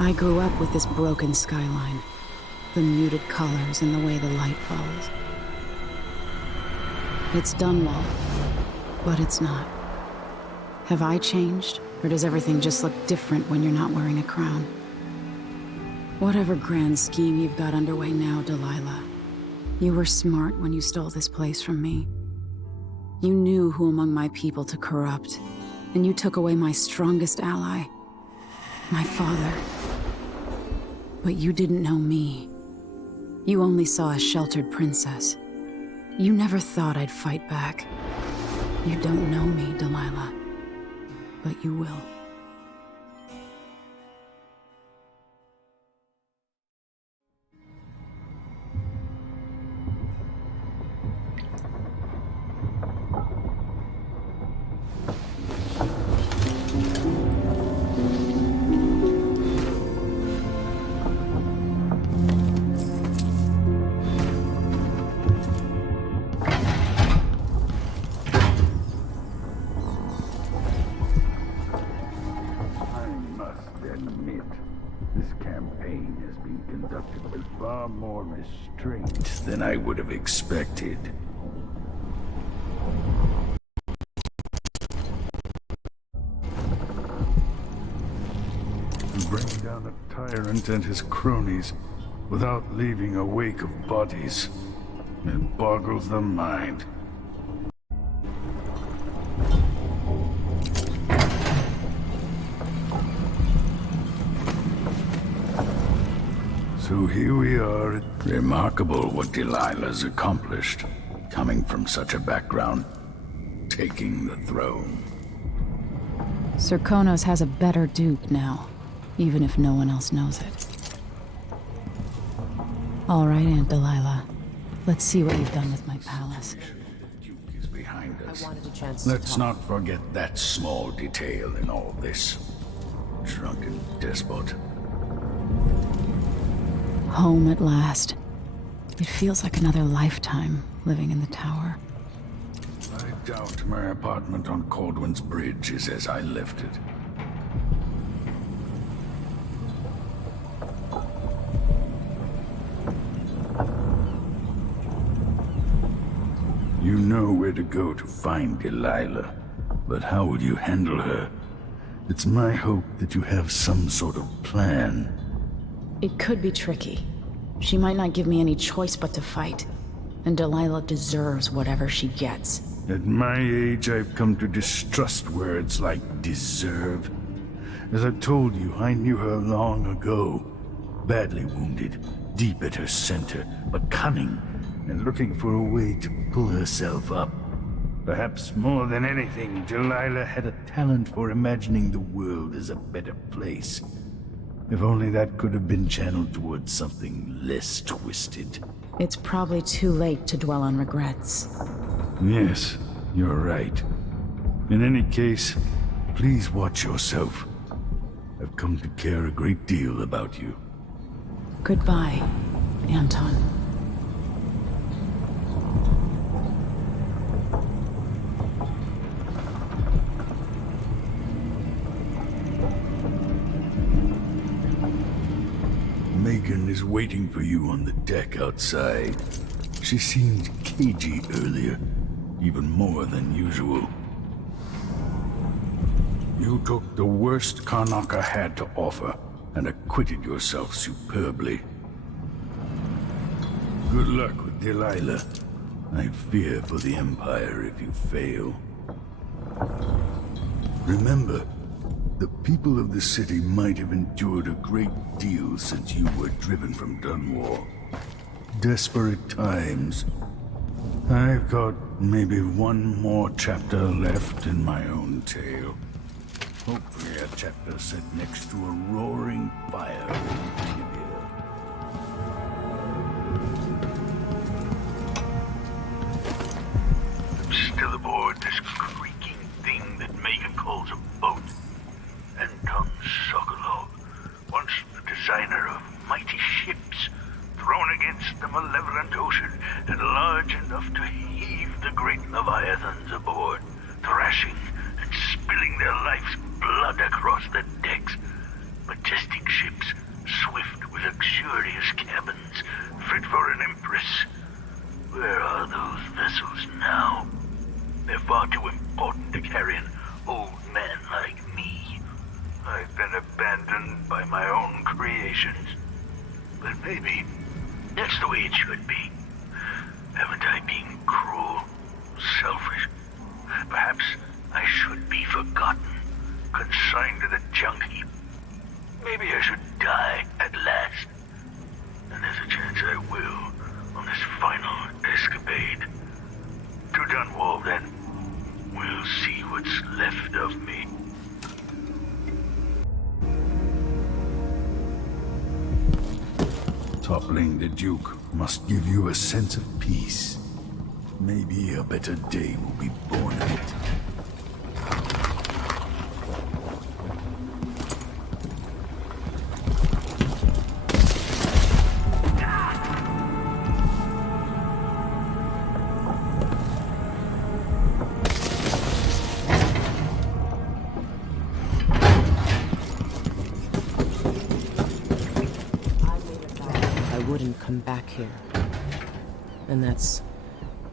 I grew up with this broken skyline. The muted colors and the way the light falls. It's Dunwall, but it's not. Have I changed, or does everything just look different when you're not wearing a crown? Whatever grand scheme you've got underway now, Delilah, you were smart when you stole this place from me. You knew who among my people to corrupt, and you took away my strongest ally, my father. But you didn't know me. You only saw a sheltered princess. You never thought I'd fight back. You don't know me, Delilah, but you will. More restraint than I would have expected. To bring down a tyrant and his cronies without leaving a wake of bodies, it boggles the mind. So here we are. Remarkable what Delilah's accomplished, coming from such a background, taking the throne. Sir Konos has a better duke now, even if no one else knows it. All right, Aunt Delilah. Let's see what you've done with my palace. The Duke is behind us. I wanted a chance to Let's talk. not forget that small detail in all this. Drunken despot. Home at last. It feels like another lifetime living in the tower. I doubt my apartment on Caldwell's Bridge is as I left it. You know where to go to find Delilah, but how will you handle her? It's my hope that you have some sort of plan. It could be tricky. She might not give me any choice but to fight. And Delilah deserves whatever she gets. At my age, I've come to distrust words like deserve. As I told you, I knew her long ago. Badly wounded, deep at her center, but cunning, and looking for a way to pull herself up. Perhaps more than anything, Delilah had a talent for imagining the world as a better place. If only that could have been channeled towards something less twisted. It's probably too late to dwell on regrets. Yes, you're right. In any case, please watch yourself. I've come to care a great deal about you. Goodbye, Anton. Megan is waiting for you on the deck outside. She seemed cagey earlier, even more than usual. You took the worst Karnaca had to offer and acquitted yourself superbly. Good luck with Delilah. I fear for the Empire if you fail. Remember, the people of the city might have endured a great deal since you were driven from Dunwall. Desperate times. I've got maybe one more chapter left in my own tale. Hopefully a chapter set next to a roaring fire in Tibia. I'm still aboard this creaking thing that Megan calls a boat. Anton Sokolov, once the designer of mighty ships, thrown against the malevolent ocean and large enough to heave the great leviathans aboard, thrashing and spilling their life's blood across the decks. Majestic ships luxurious cabins fit for an empress. Where are those vessels now? They're far too important to carry an old man like me. I've been abandoned by my own creations. But maybe that's the way it should be. Haven't I been cruel, selfish? Perhaps I should be forgotten, consigned to the junk heap. Maybe I should die at last. And there's a chance I will on this final escapade. To Dunwall, then. We'll see what's left of me. Toppling the Duke must give you a sense of peace. Maybe a better day will be born of it. Come back here. And that's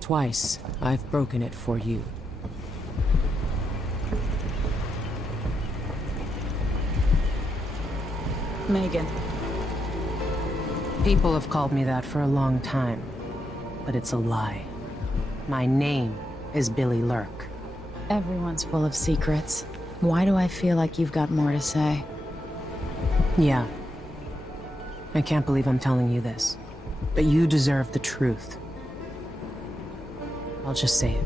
twice I've broken it for you. Megan. People have called me that for a long time, but it's a lie. My name is Billy Lurk. Everyone's full of secrets. Why do I feel like you've got more to say? Yeah. I can't believe I'm telling you this. But you deserve the truth. I'll just say it.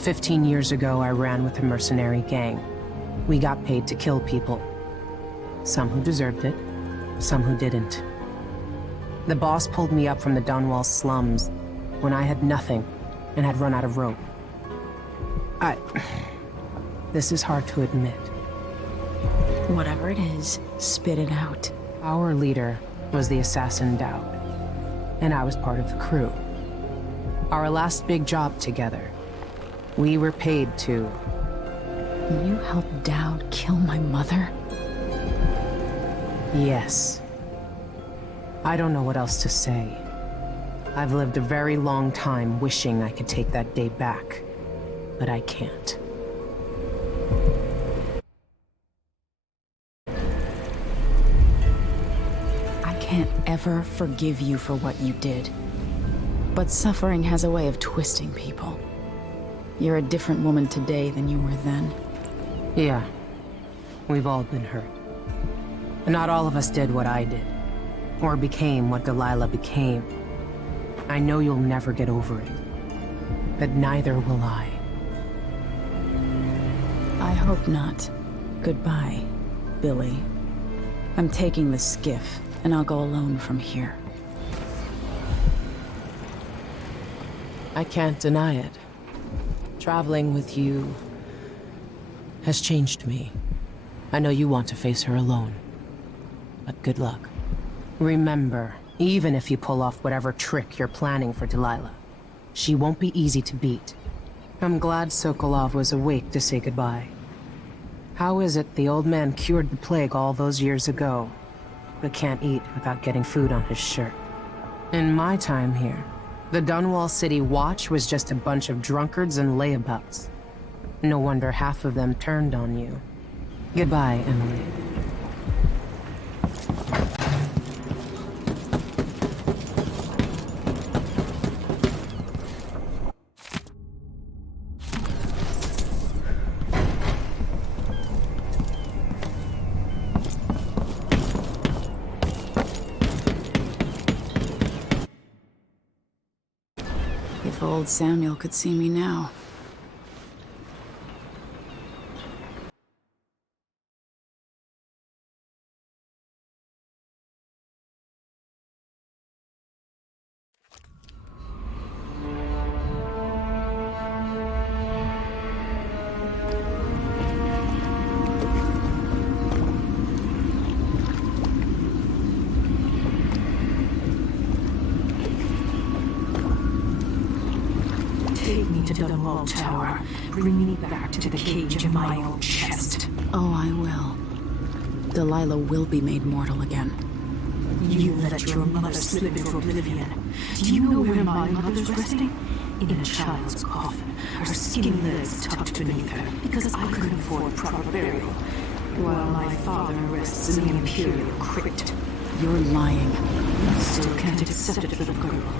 15 years ago, I ran with a mercenary gang. We got paid to kill people. Some who deserved it, some who didn't. The boss pulled me up from the Dunwall slums when I had nothing and had run out of rope. This is hard to admit. Whatever it is, spit it out. Our leader was the assassin Dowd, and I was part of the crew. Our last big job together, we were paid to... You helped Dowd kill my mother? Yes. I don't know what else to say. I've lived a very long time wishing I could take that day back, but I can't. I can't ever forgive you for what you did. But suffering has a way of twisting people. You're a different woman today than you were then. Yeah. We've all been hurt. And not all of us did what I did. Or became what Delilah became. I know you'll never get over it. But neither will I. I hope not. Goodbye, Billy. I'm taking the skiff, and I'll go alone from here. I can't deny it. Traveling with you has changed me. I know you want to face her alone. But good luck. Remember, even if you pull off whatever trick you're planning for Delilah, she won't be easy to beat. I'm glad Sokolov was awake to say goodbye. How is it the old man cured the plague all those years ago, but can't eat without getting food on his shirt? In my time here, the Dunwall City Watch was just a bunch of drunkards and layabouts. No wonder half of them turned on you. Goodbye, Emily. If old Samuel could see me now. Take me to the Dunwall Tower. Bring me back to the cage of my own chest. Oh, I will. Delilah will be made mortal again. You let your mother slip into oblivion. Do you know where my mother's resting? In a child's coffin, her skinny legs tucked beneath her, because I couldn't afford proper burial, while my father rests in the Imperial crypt. You're lying. You still can't accept it, little girl.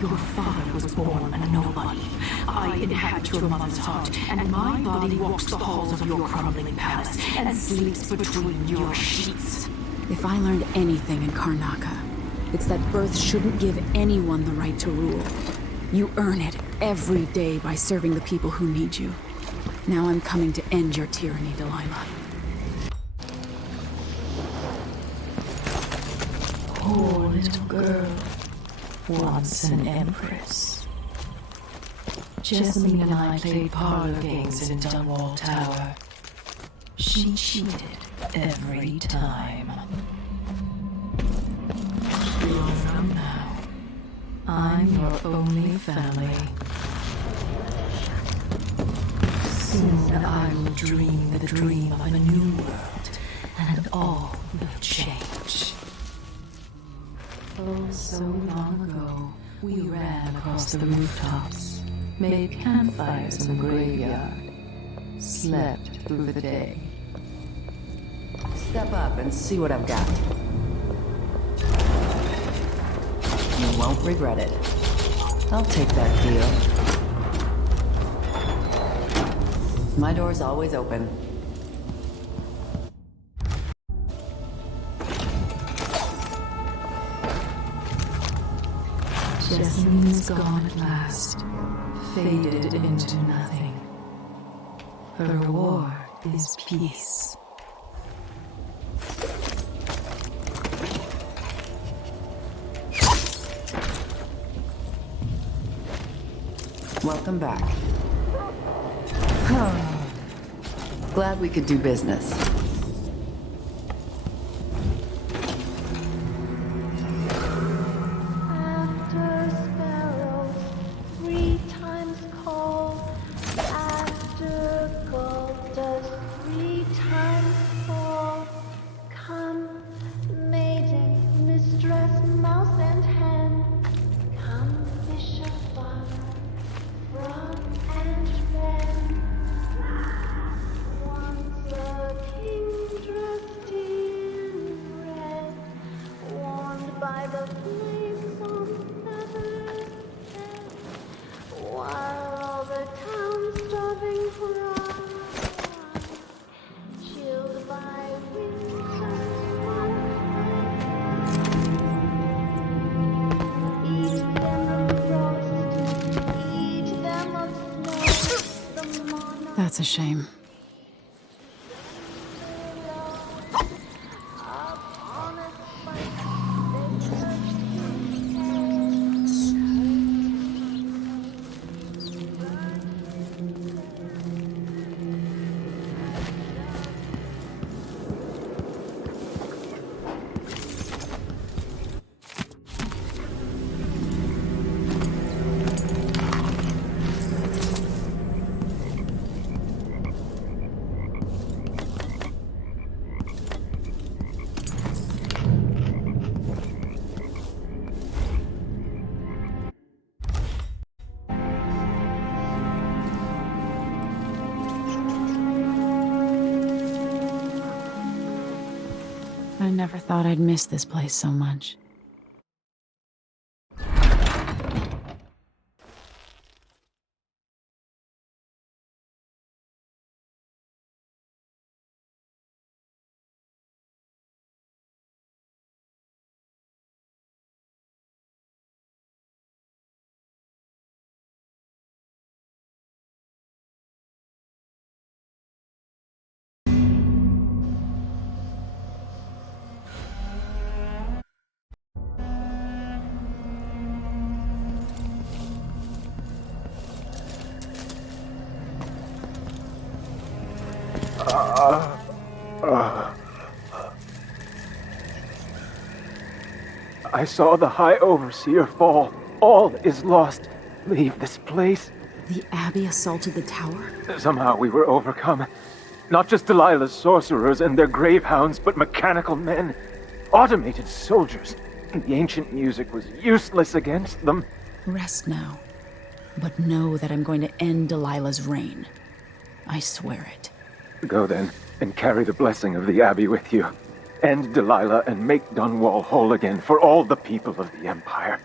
Your father was born a nobody. I inhabit your mother's heart, and my body walks the halls of your crumbling palace and sleeps between your sheets. If I learned anything in Karnaca, it's that birth shouldn't give anyone the right to rule. You earn it every day by serving the people who need you. Now I'm coming to end your tyranny, Delilah. Poor little girl. Once an empress. Jessamine and I played parlor games in Dunwall Tower. She cheated every time. From now, I'm your only family. Soon I will dream the dream of a new world, and all will change. Oh, so long ago, we ran across the rooftops, made campfires in the graveyard, slept through the day. Step up and see what I've got. You won't regret it. I'll take that deal. My door's always open. Jessamine's gone at last, faded into nothing. Her reward is peace. Welcome back. Glad we could do business. That's a shame. I never thought I'd miss this place so much. I saw the High Overseer fall. All is lost. Leave this place. The Abbey assaulted the tower? Somehow we were overcome. Not just Delilah's sorcerers and their gravehounds, but mechanical men. Automated soldiers. The ancient music was useless against them. Rest now. But know that I'm going to end Delilah's reign. I swear it. Go then, and carry the blessing of the Abbey with you. End Delilah and make Dunwall whole again for all the people of the Empire.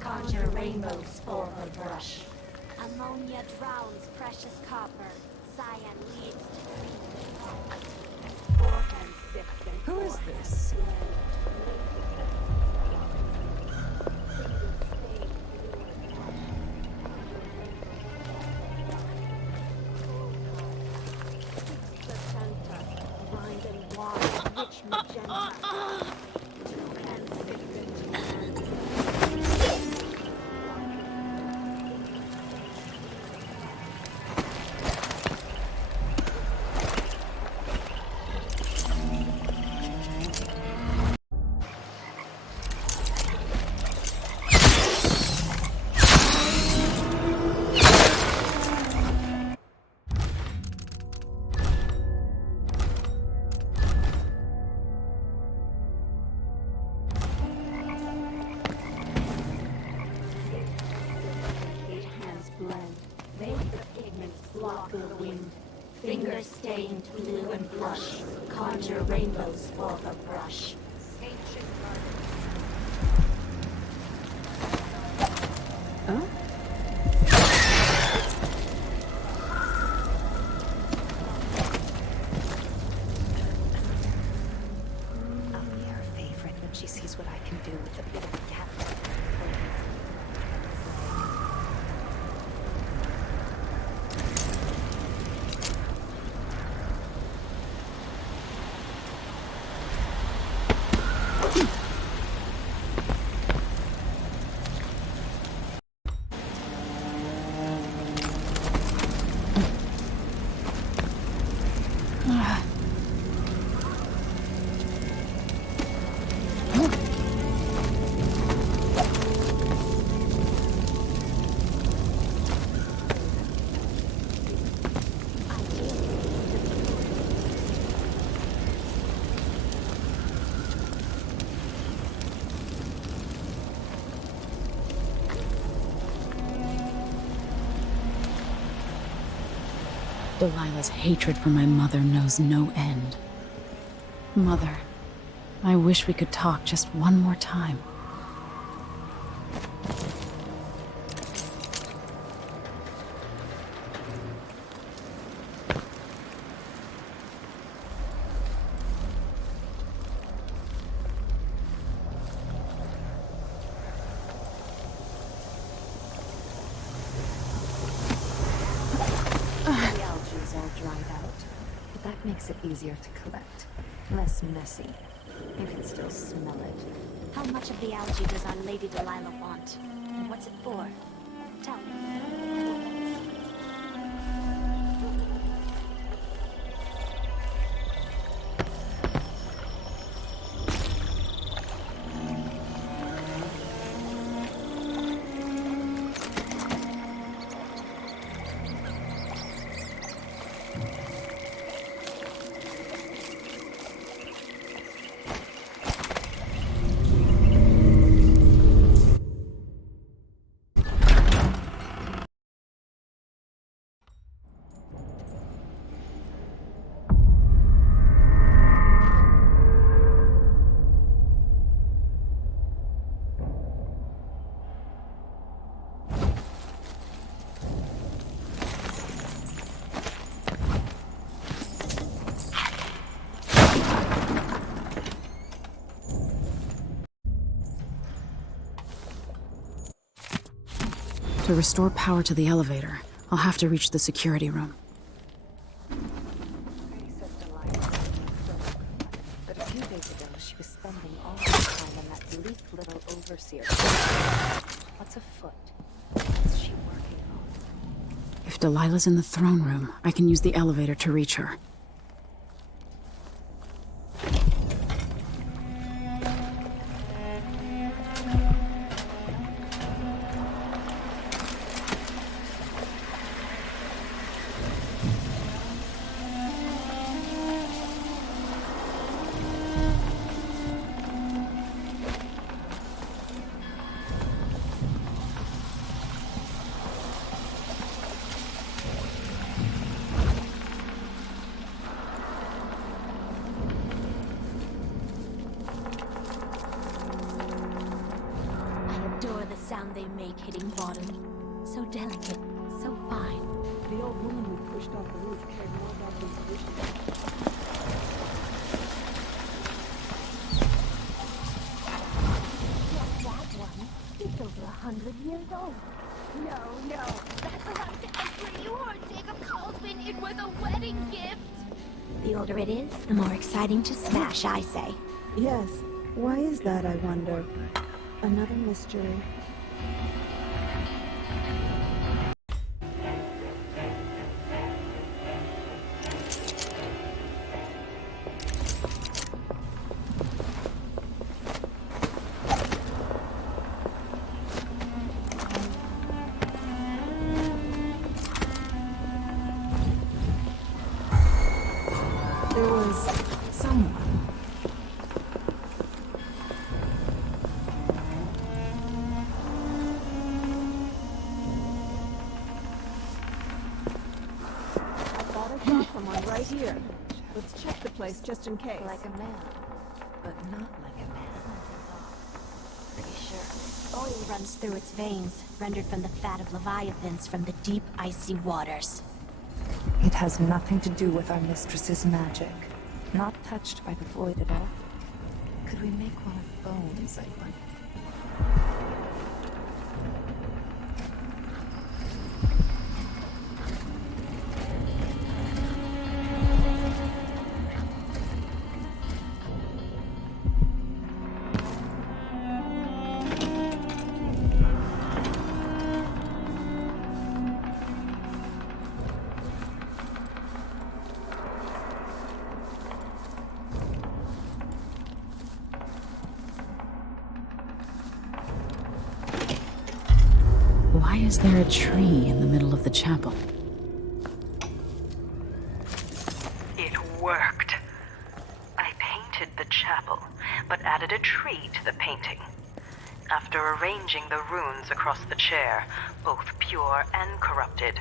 Conjure rainbows for her brush. Ammonia drowns precious copper. Cyan leads to forehand sifting. Who is this? Placenta, rind and water, rich magenta. Toucan sifted. Fingers stained blue and blush, conjure rainbows for her brush. Ancient I'll be her favorite when she sees what I can do with a bit of a cat. Delilah's hatred for my mother knows no end. Mother, I wish we could talk just one more time. Makes it easier to collect. Less messy. You can still smell it. How much of the algae does our Lady Delilah want? And what's it for? Tell me. To restore power to the elevator, I'll have to reach the security room. But a few days ago, she was spending all her time in that bleak little overseer. What's afoot? What's she working on? If Delilah's in the throne room, I can use the elevator to reach her. Sound they make hitting bottom. So delicate, so fine. The old woman who pushed off the roof cared more about the position. That one, it's over 100 years old. No, that's around the entry. You heard Jacob Colvin. It was a wedding gift. The older it is, the more exciting to smash, I say. Yes. Why is that, I wonder? Another mystery. There was someone. Right here. Let's check the place just in case. Like a man, but not like a man. Pretty sure. Oil runs through its veins, rendered from the fat of leviathans from the deep, icy waters. It has nothing to do with our mistress's magic. Not touched by the void at all. Could we make one of bones, I wonder? Why is there a tree in the middle of the chapel? It worked. I painted the chapel, but added a tree to the painting. After arranging the runes across the chair, both pure and corrupted,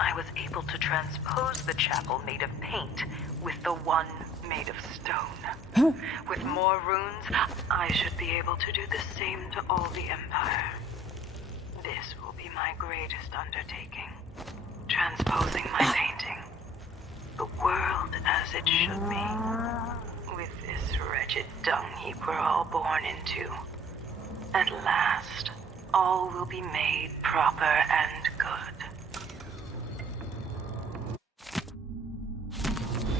I was able to transpose the chapel made of paint with the one made of stone. With more runes, I should be able to do the same to all the Empire. This will be my greatest undertaking. Transposing my painting. The world as it should be. With this wretched dung heap we're all born into. At last, all will be made proper and good.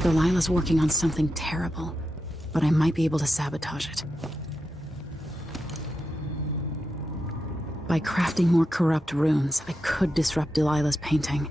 Delilah's working on something terrible, but I might be able to sabotage it. By crafting more corrupt runes, I could disrupt Delilah's painting.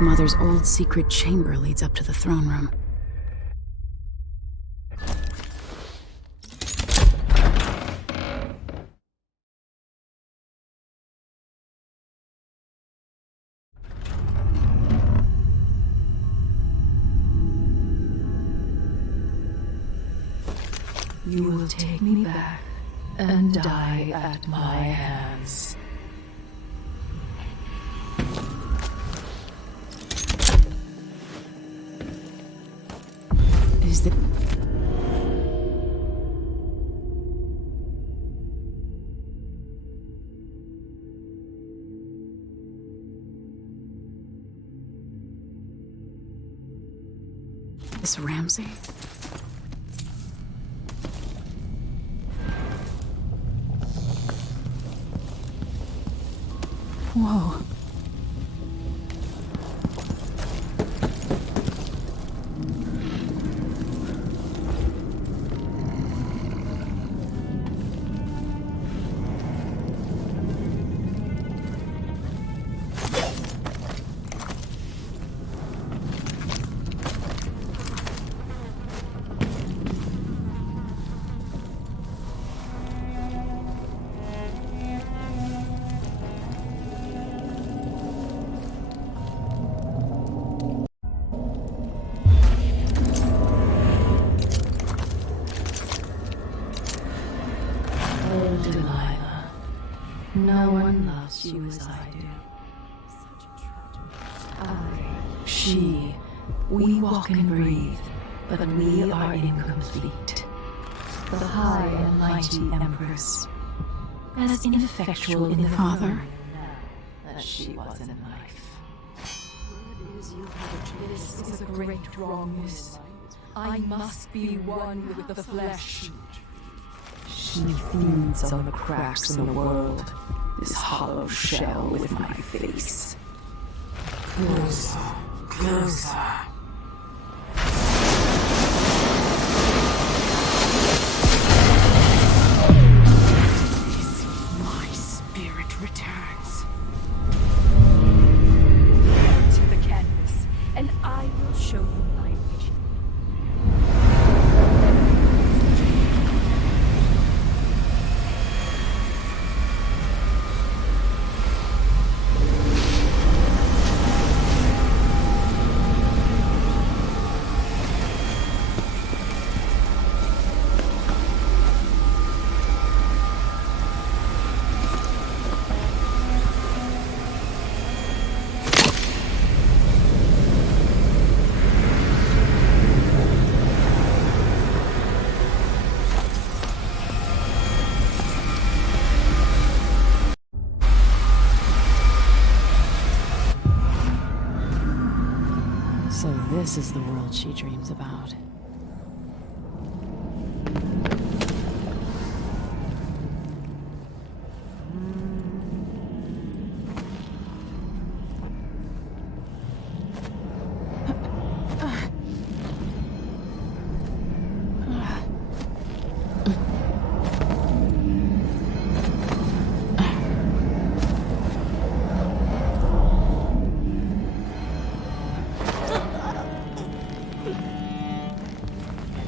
Mother's old secret chamber leads up to the throne room. You will take me back and die at my hands. Is the... This Ramsey? Whoa. No one loves you as I do. She, we walk and breathe, but we are incomplete. The high and mighty Empress, as ineffectual in the Father. as she was in life. This is a great wrongness. I must be one with the flesh. She feeds on the cracks in the world, this hollow shell with my face. Closer, closer. My spirit returns. To the canvas, and I will show you my vision. So this is the world she dreams about.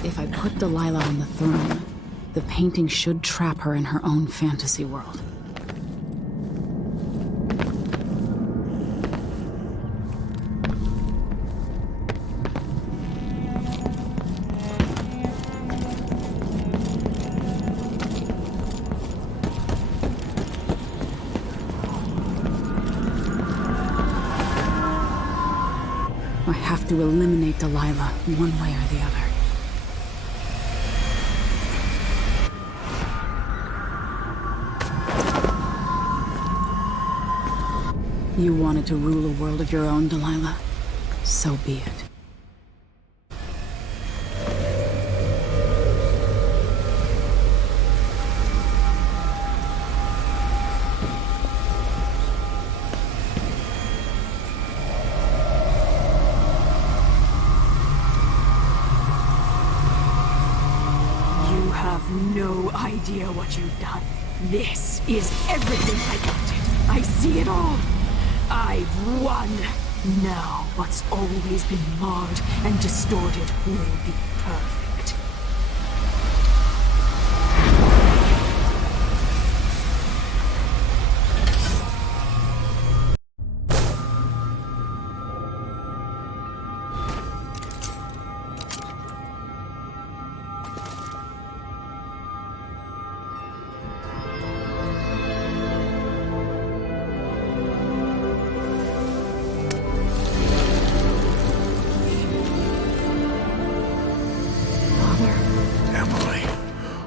If I put Delilah on the throne, the painting should trap her in her own fantasy world. I have to eliminate Delilah one way or the other. You wanted to rule a world of your own, Delilah. So be it. You have no idea what you've done. This is everything I wanted. I see it all. I've won! Now, what's always been marred and distorted will be perfect.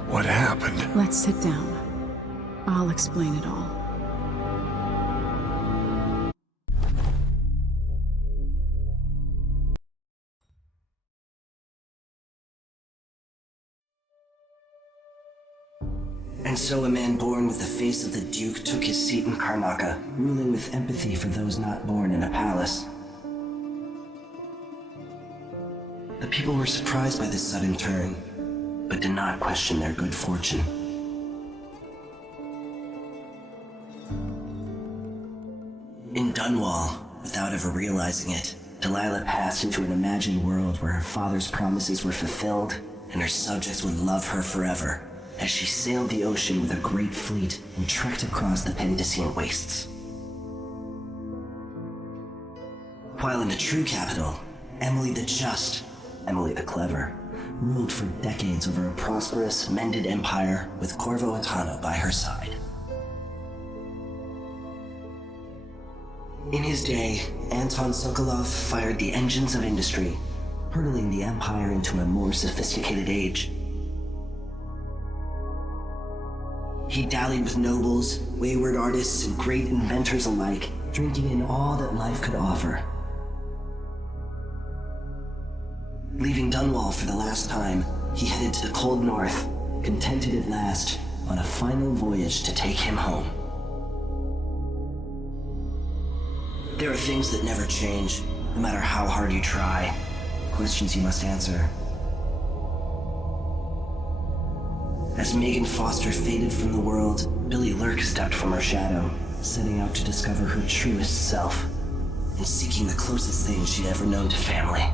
What happened? Let's sit down. I'll explain it all. And so a man born with the face of the Duke took his seat in Karnaca, ruling with empathy for those not born in a palace. The people were surprised by this sudden turn, but did not question their good fortune. In Dunwall, without ever realizing it, Delilah passed into an imagined world where her father's promises were fulfilled and her subjects would love her forever, as she sailed the ocean with a great fleet and trekked across the Pendician wastes. While in the true capital, Emily the Just, Emily the Clever, ruled for decades over a prosperous, mended empire with Corvo Attano by her side. In his day, Anton Sokolov fired the engines of industry, hurtling the Empire into a more sophisticated age. He dallied with nobles, wayward artists, and great inventors alike, drinking in all that life could offer. Leaving Dunwall for the last time, he headed to the cold north, contented at last, on a final voyage to take him home. There are things that never change, no matter how hard you try. Questions you must answer. As Megan Foster faded from the world, Billy Lurk stepped from her shadow, setting out to discover her truest self, and seeking the closest thing she'd ever known to family.